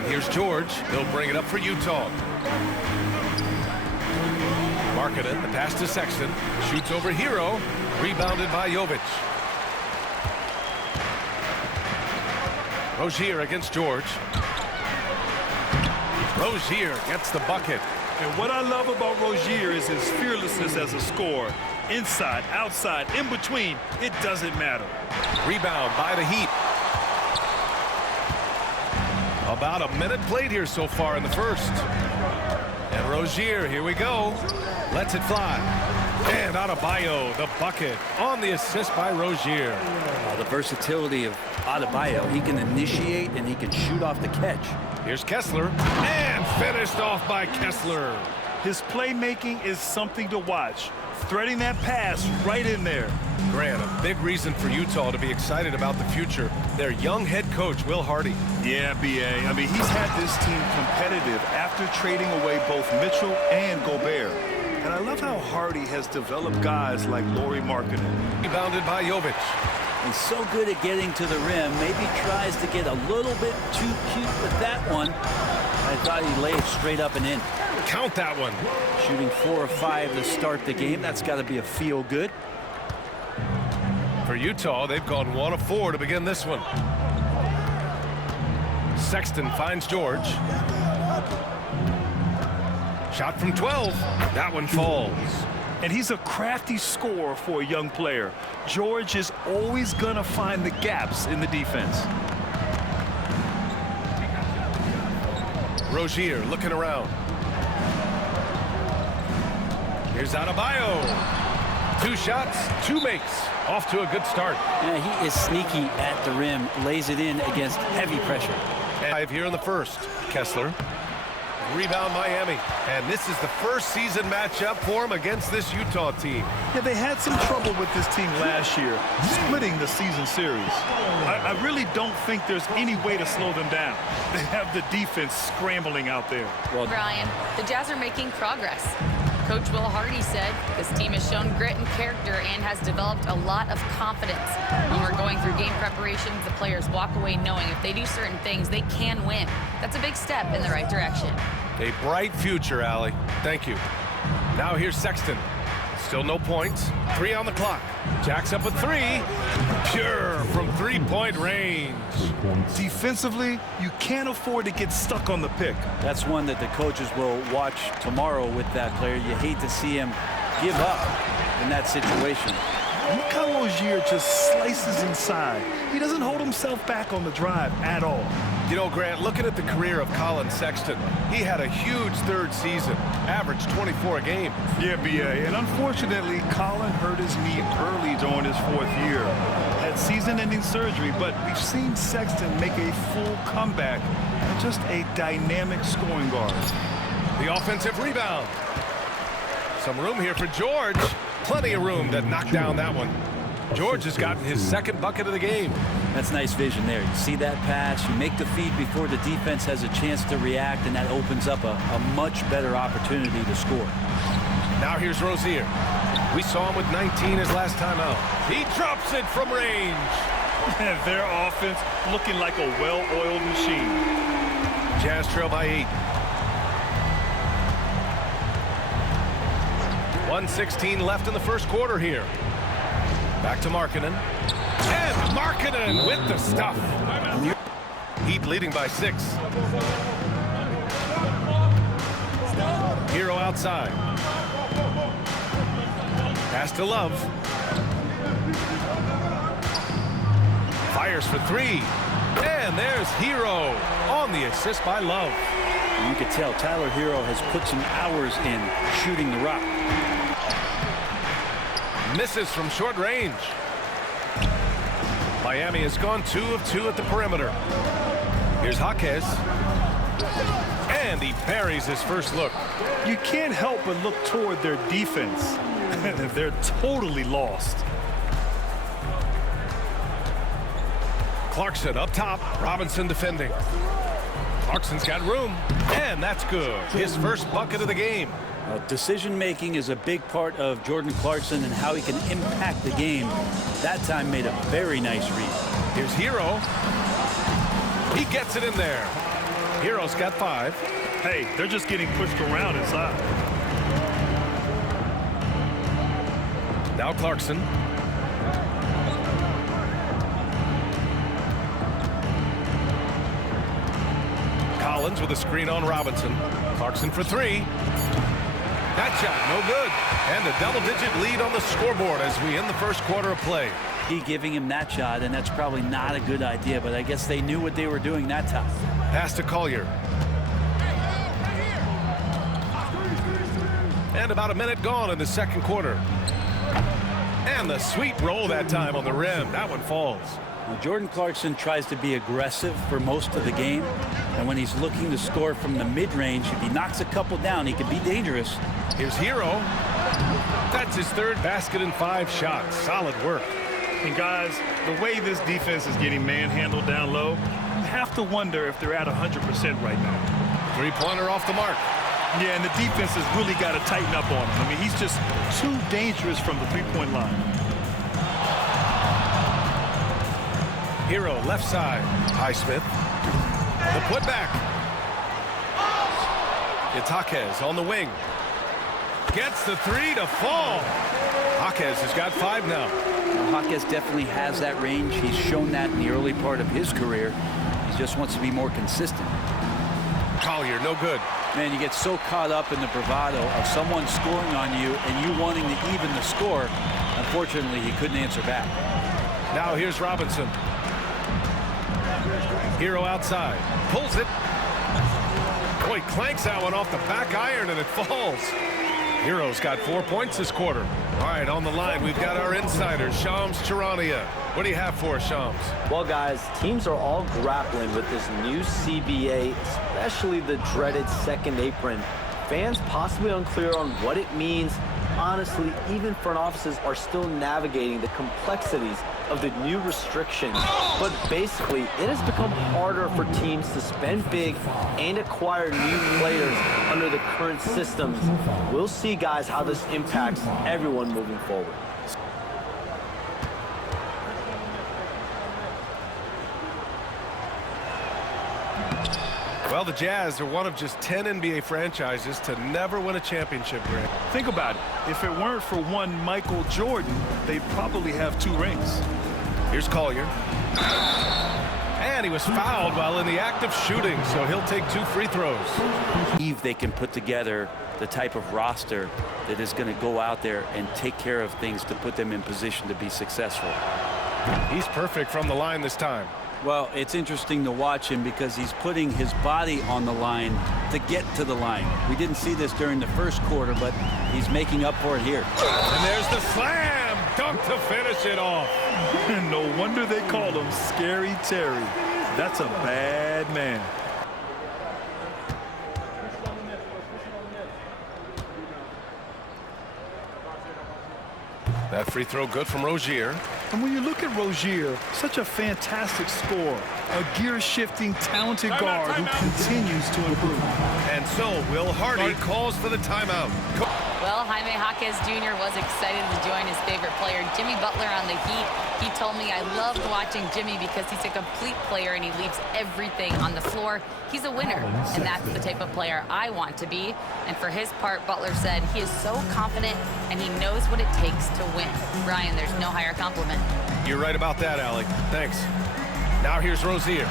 And here's George. He'll bring it up for Utah. Markkanen, the pass to Sexton. Shoots over Hero. Rebounded by Jovic. Rozier against George. Rozier gets the bucket. And what I love about Rozier is his fearlessness as a scorer. Inside, outside, in between, it doesn't matter. Rebound by the Heat. About a minute played here so far in the first. And Rozier, here we go. Lets it fly. And Adebayo, the bucket on the assist by Rozier. The versatility of Adebayo. He can initiate and he can shoot off the catch. Here's Kessler. And finished off by Kessler. His playmaking is something to watch. Threading that pass right in there. Grant, a big reason for Utah to be excited about the future. Their young head coach, Will Hardy. Yeah, B.A. I mean, he's had this team competitive after trading away both Mitchell and Gobert. And I love how Hardy has developed guys like Lauri Markkanen. Rebounded by Jovic. He's so good at getting to the rim. Maybe tries to get a little bit too cute with that one. I thought he laid it straight up and in. Count that one. Shooting 4 of 5 to start the game. That's got to be a feel good. For Utah, they've gone 1 of 4 to begin this one. Sexton finds George. Shot from 12. That one falls. And he's a crafty scorer for a young player. George is always going to find the gaps in the defense. Rozier looking around. Here's Adebayo. 2 shots, 2 makes. Off to a good start. Yeah, he is sneaky at the rim. Lays it in against heavy pressure. 5 here in the first. Kessler. Rebound Miami. And this is the first season matchup for him against this Utah team. Yeah, they had some trouble with this team last year, splitting the season series. I really don't think there's any way to slow them down. They have the defense scrambling out there. Well, Brian, the Jazz are making progress. Coach Will Hardy said this team has shown grit and character and has developed a lot of confidence. When we're going through game preparations, the players walk away knowing if they do certain things, they can win. That's a big step in the right direction. A bright future, Allie. Thank you. Now here's Sexton. Still no points. 3 on the clock. Jacks up a 3. Pure from 3-point range. Defensively, you can't afford to get stuck on the pick. That's one that the coaches will watch tomorrow with that player. You hate to see him give up in that situation. Look how Rozier just slices inside. He doesn't hold himself back on the drive at all. You know, Grant, looking at the career of Colin Sexton, he had a huge third season, averaged 24 a game. Yeah, B.A. And unfortunately, Colin hurt his knee early during his 4th year. Had season-ending surgery, but we've seen Sexton make a full comeback and just a dynamic scoring guard. The offensive rebound. Some room here for George. Plenty of room to knock down that one. George has gotten his 2nd bucket of the game. That's nice vision there. You see that pass, you make the feed before the defense has a chance to react, and that opens up a much better opportunity to score. Now here's Rozier. We saw him with 19 his last time out. He drops it from range. Their offense looking like a well-oiled machine. Jazz trail by 8. 1:16 left in the first quarter here. Back to Markkanen. And Markkanen with the stuff. Heat leading by 6. Hero outside. Pass to Love. Fires for 3. And there's Hero on the assist by Love. You can tell Tyler Hero has put some hours in shooting the rock. Misses from short range. Miami has gone 2 of 2 at the perimeter. Here's Jaquez. And he buries his first look. You can't help but look toward their defense. They're totally lost. Clarkson up top. Robinson defending. Clarkson's got room. And that's good. His first bucket of the game. Decision-making is a big part of Jordan Clarkson and how he can impact the game. That time made a very nice read. Here's Hero. He gets it in there. Hero's got 5. Hey, they're just getting pushed around inside. Now Clarkson. Collins with a screen on Robinson. Clarkson for 3. That shot, no good. And a double-digit lead on the scoreboard as we end the first quarter of play. He giving him that shot, and that's probably not a good idea, but I guess they knew what they were doing that time. Pass to Collier. And about a minute gone in the second quarter. And the sweet roll that time on the rim. That one falls. Now, Jordan Clarkson tries to be aggressive for most of the game, and when he's looking to score from the mid-range, if he knocks a couple down, he can be dangerous. Here's Hero. That's his 3rd basket in 5 shots. Solid work. And guys, the way this defense is getting manhandled down low, you have to wonder if they're at 100% right now. 3-pointer off the mark. Yeah, and the defense has really got to tighten up on him. I mean, he's just too dangerous from the 3-point line. Hero left side. Highsmith. The putback. It's Jaquez on the wing. Gets the 3 to fall. Jaquez has got 5 now. Jaquez definitely has that range. He's shown that in the early part of his career. He just wants to be more consistent. Collier, no good. Man, you get so caught up in the bravado of someone scoring on you and you wanting to even the score. Unfortunately, he couldn't answer back. Now here's Robinson. Hero outside. Pulls it. Boy, clanks that one off the back iron and it falls. Hero's got 4 points this quarter. All right, on the line, we've got our insider, Shams Charania. What do you have for us, Shams? Well, guys, teams are all grappling with this new CBA, especially the dreaded second apron. Fans possibly unclear on what it means. Honestly, even front offices are still navigating the complexities of the new restrictions. But basically, it has become harder for teams to spend big and acquire new players under the current systems. We'll see, guys, how this impacts everyone moving forward. Well, the Jazz are one of just 10 NBA franchises to never win a championship, Grant. Think about it. If it weren't for one Michael Jordan, they'd probably have 2 rings. Here's Collier. And he was fouled while in the act of shooting, so he'll take 2 free throws. If they can put together the type of roster that is going to go out there and take care of things to put them in position to be successful. He's perfect from the line this time. Well, it's interesting to watch him because he's putting his body on the line to get to the line. We didn't see this during the first quarter, but he's making up for it here. And there's the slam dunk to finish it off. No wonder they call him Scary Terry. That's a bad man. That free throw good from Rozier. And when you look at Rozier, such a fantastic scorer, a gear-shifting, talented guard who continues to improve. And so Will Hardy calls for the timeout. Well, Jaime Jaquez Jr. was excited to join his favorite player, Jimmy Butler, on the Heat. He told me, I loved watching Jimmy because he's a complete player and he leaves everything on the floor. He's a winner, and that's the type of player I want to be. And for his part, Butler said he is so confident and he knows what it takes to win. Brian, there's no higher compliment. You're right about that, Alec. Thanks. Now here's Rozier.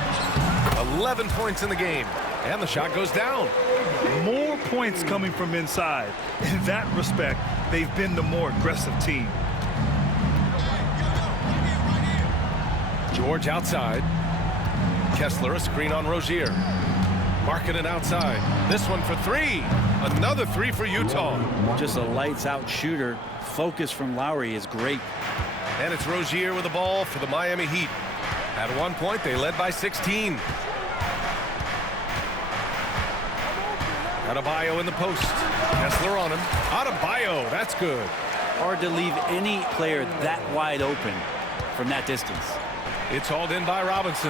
11 points in the game, and the shot goes down. More points coming from inside. In that respect, they've been the more aggressive team. George outside. Kessler, a screen on Rozier. Marking it outside. This one for 3. Another 3 for Utah. Just a lights-out shooter. Focus from Lowry is great. And it's Rozier with the ball for the Miami Heat. At one point, they led by 16. Adebayo in the post. Kessler on him. Adebayo, that's good. Hard to leave any player that wide open from that distance. It's hauled in by Robinson.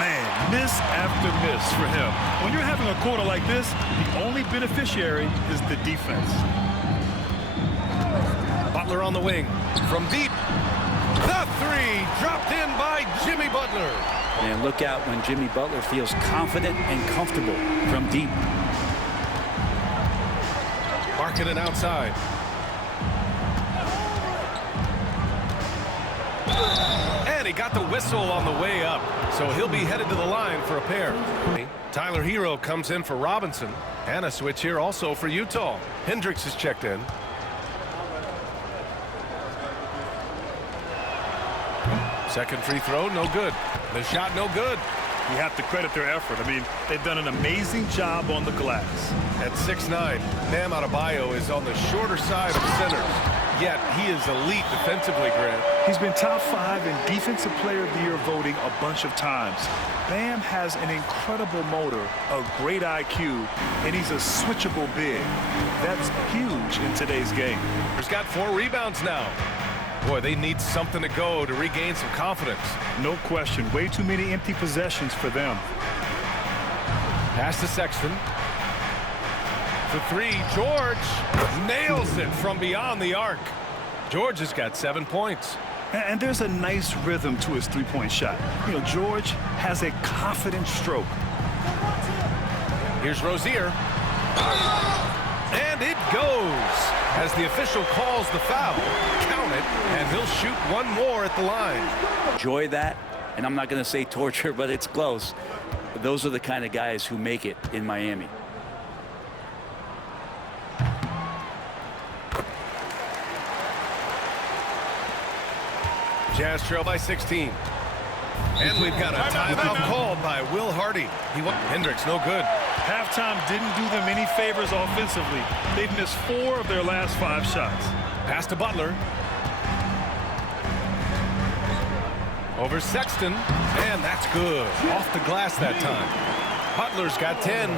Man, miss after miss for him. When you're having a quarter like this, the only beneficiary is the defense. Butler on the wing. From deep. The 3 dropped in by Jimmy Butler. And look out when Jimmy Butler feels confident and comfortable from deep. Marking it outside. And he got the whistle on the way up, so he'll be headed to the line for a pair. Tyler Hero comes in for Robinson, and a switch here also for Utah. Hendricks is checked in. Second free throw, no good. The shot, no good. You have to credit their effort. I mean, they've done an amazing job on the glass. At 6'9", Bam Adebayo is on the shorter side of centers. Yet he is elite defensively, Grant. He's been top 5 in Defensive Player of the Year voting a bunch of times. Bam has an incredible motor, a great IQ, and he's a switchable big. That's huge in today's game. He's got 4 rebounds now. Boy, they need something to go to regain some confidence. No question. Way too many empty possessions for them. Pass to Sexton. For 3, George nails it from beyond the arc. George has got 7 points. And there's a nice rhythm to his three-point shot. You know, George has a confident stroke. Here's Rozier. And it goes as the official calls the foul. Count it, and he'll shoot one more at the line. Enjoy that, and I'm not going to say torture, but it's close. Those are the kind of guys who make it in Miami. Jazz trail by 16. And we've got a timeout called by Will Hardy. Hendricks, no good. Halftime didn't do them any favors offensively. They've missed 4 of their last 5 shots. Pass to Butler. Over Sexton. And that's good. Off the glass that time. Butler's got 10.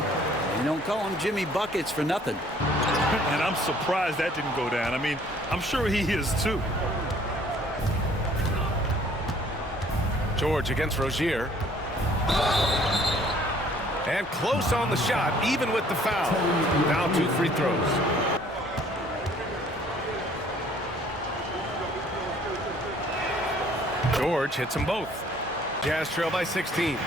You don't call him Jimmy Buckets for nothing. And I'm surprised that didn't go down. I mean, I'm sure he is too. George against Rozier. And close on the shot, even with the foul. Now 2 free throws. George hits them both. Jazz trail by 16.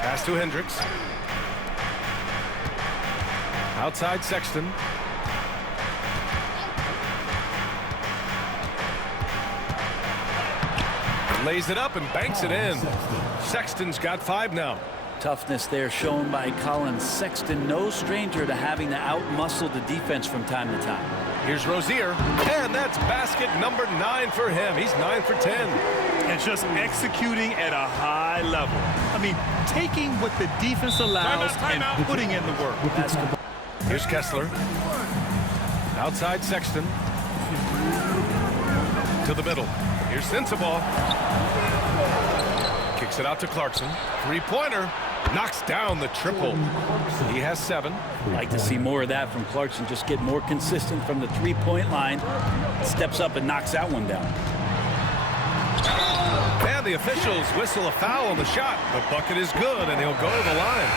Pass to Hendricks. Outside Sexton. Lays it up and banks it in. Sexton's got 5 now. Toughness there shown by Colin Sexton. No stranger to having to outmuscle the defense from time to time. Here's Rozier, and that's basket number 9 for him. He's 9 for 10. And just executing at a high level. I mean, taking what the defense allows and putting in the work. Basketball. Here's Kessler. Outside Sexton. To the middle. Here's Sensabaugh. Kicks it out to Clarkson. 3-pointer. Knocks down the triple. He has 7. Like to see more of that from Clarkson. Just get more consistent from the 3-point line. Steps up and knocks that one down. And the officials whistle a foul on the shot. The bucket is good, and he'll go to the line.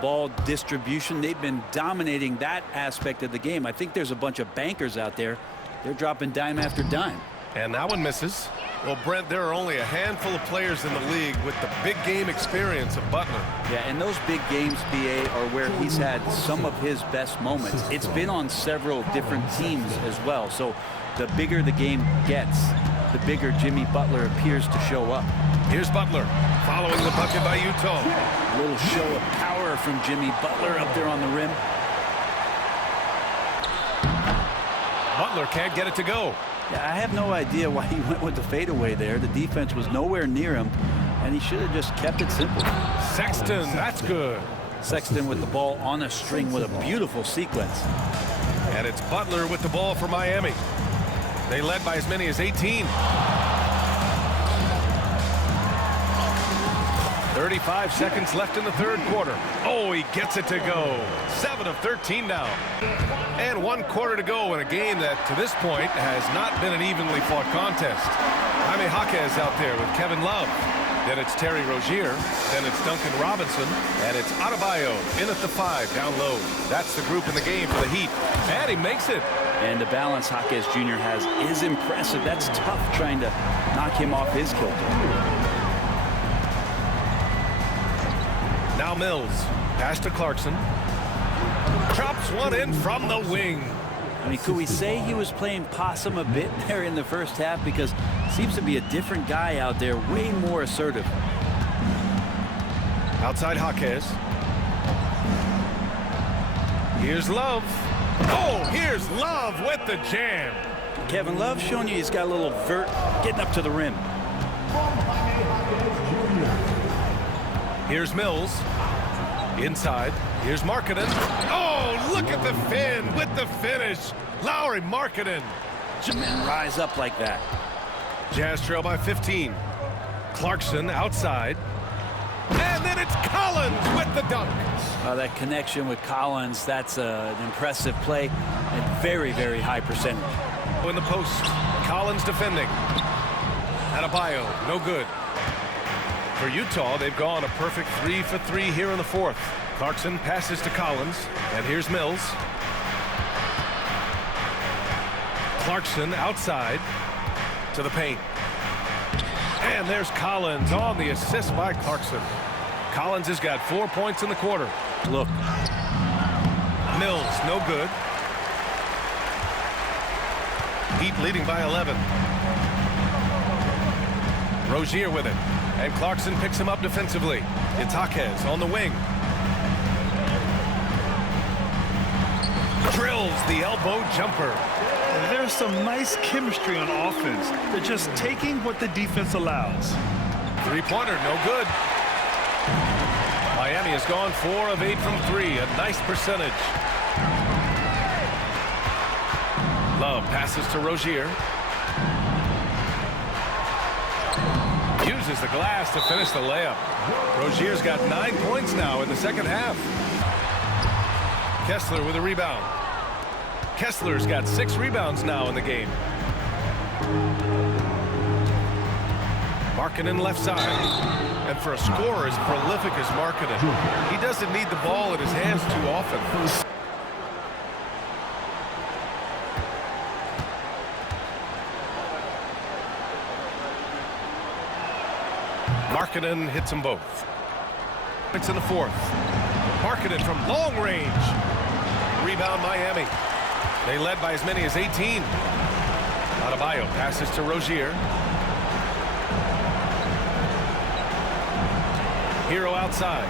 Ball distribution. They've been dominating that aspect of the game. I think there's a bunch of bankers out there. They're dropping dime after dime. And that one misses. Well, Brent, there are only a handful of players in the league with the big game experience of Butler. Yeah, and those big games, BA, are where he's had some of his best moments. It's been on several different teams as well. So the bigger the game gets, the bigger Jimmy Butler appears to show up. Here's Butler following the bucket by Utah. A little show of power from Jimmy Butler up there on the rim. Butler can't get it to go. Yeah, I have no idea why he went with the fadeaway there. The defense was nowhere near him, and he should have just kept it simple. Sexton, that's good. Sexton with the ball on a string with a beautiful sequence. And it's Butler with the ball for Miami. They led by as many as 18. 35 seconds left in the 3rd quarter. Oh, he gets it to go. 7 of 13 now. And 1 quarter to go in a game that, to this point, has not been an evenly fought contest. Jaime Jaquez out there with Kevin Love. Then it's Terry Rozier. Then it's Duncan Robinson. And it's Adebayo in at the 5 down low. That's the group in the game for the Heat. And he makes it. And the balance Jaquez Jr. has is impressive. That's tough trying to knock him off his kilter. Now Mills. Pass to Clarkson. Drops one in from the wing. I mean, could we say he was playing possum a bit there in the first half? Because seems to be a different guy out there, way more assertive. Outside Jaquez. Here's Love. Oh, here's Love with the jam. Kevin Love showing you he's got a little vert getting up to the rim. Here's Mills. Inside. Here's Markkanen. Oh, look at the fin with the finish. Lauri Markkanen. Men rise up like that. Jazz trail by 15. Clarkson outside. And then it's Collins with the dunk. That connection with Collins, that's an impressive play and very, very high percentage. In the post, Collins defending. Adebayo, no good. For Utah, they've gone a perfect 3 for 3 here in the fourth. Clarkson passes to Collins, and here's Mills. Clarkson outside to the paint. And there's Collins on the assist by Clarkson. Collins has got 4 points in the quarter. Look. Mills, no good. Heat leading by 11. Rozier with it. And Clarkson picks him up defensively. It's Jaquez on the wing. Drills the elbow jumper. There's some nice chemistry on offense. They're just taking what the defense allows. Three-pointer, no good. Miami has gone 4 of 8 from 3. A nice percentage. Love passes to Rozier. Uses the glass to finish the layup. Rozier's got 9 points now in the second half. Kessler with a rebound. Kessler's got 6 rebounds now in the game. Markkanen left side. And for a scorer as prolific as Markkanen, he doesn't need the ball in his hands too often. Markkanen hits them both. It's in the fourth. Markkanen from long range. Rebound Miami. They led by as many as 18. Adebayo passes to Rozier. Hero outside.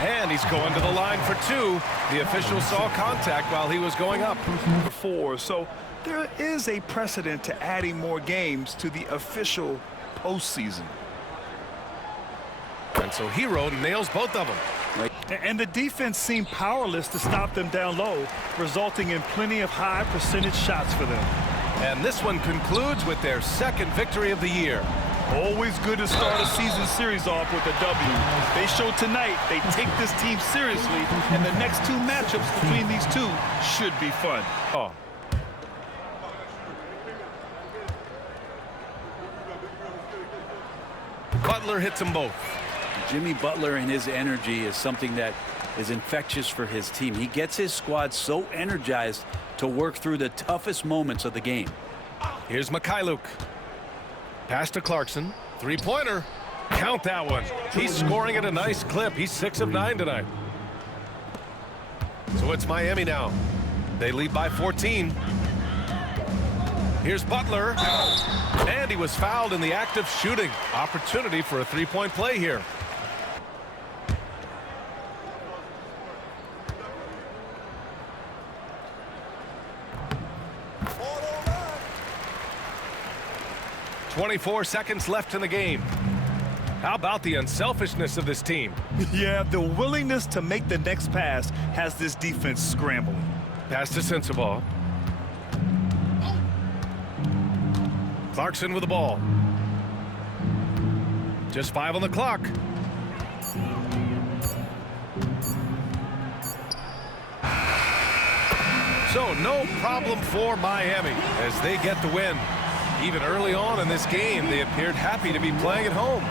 And he's going to the line for 2. The official saw contact while he was going up. 4. So there is a precedent to adding more games to the official postseason. And so Hero nails both of them. And the defense seemed powerless to stop them down low, resulting in plenty of high percentage shots for them. And this one concludes with their second victory of the year. Always good to start a season series off with a W. They show tonight they take this team seriously, and the next 2 matchups between these two should be fun. Oh. Butler hits them both. Jimmy Butler and his energy is something that is infectious for his team. He gets his squad so energized to work through the toughest moments of the game. Here's Mikhailuk. Pass to Clarkson. Three-pointer. Count that one. He's scoring at a nice clip. He's 6 of 9 tonight. So it's Miami now. They lead by 14. Here's Butler. And he was fouled in the act of shooting. Opportunity for a 3-point play here. .24 seconds left in the game. How about the unselfishness of this team? Yeah, the willingness to make the next pass has this defense scrambling. Pass to Sensabaugh. Clarkson with the ball. Just 5 on the clock. So no problem for Miami as they get the win. Even early on in this game, they appeared happy to be playing at home.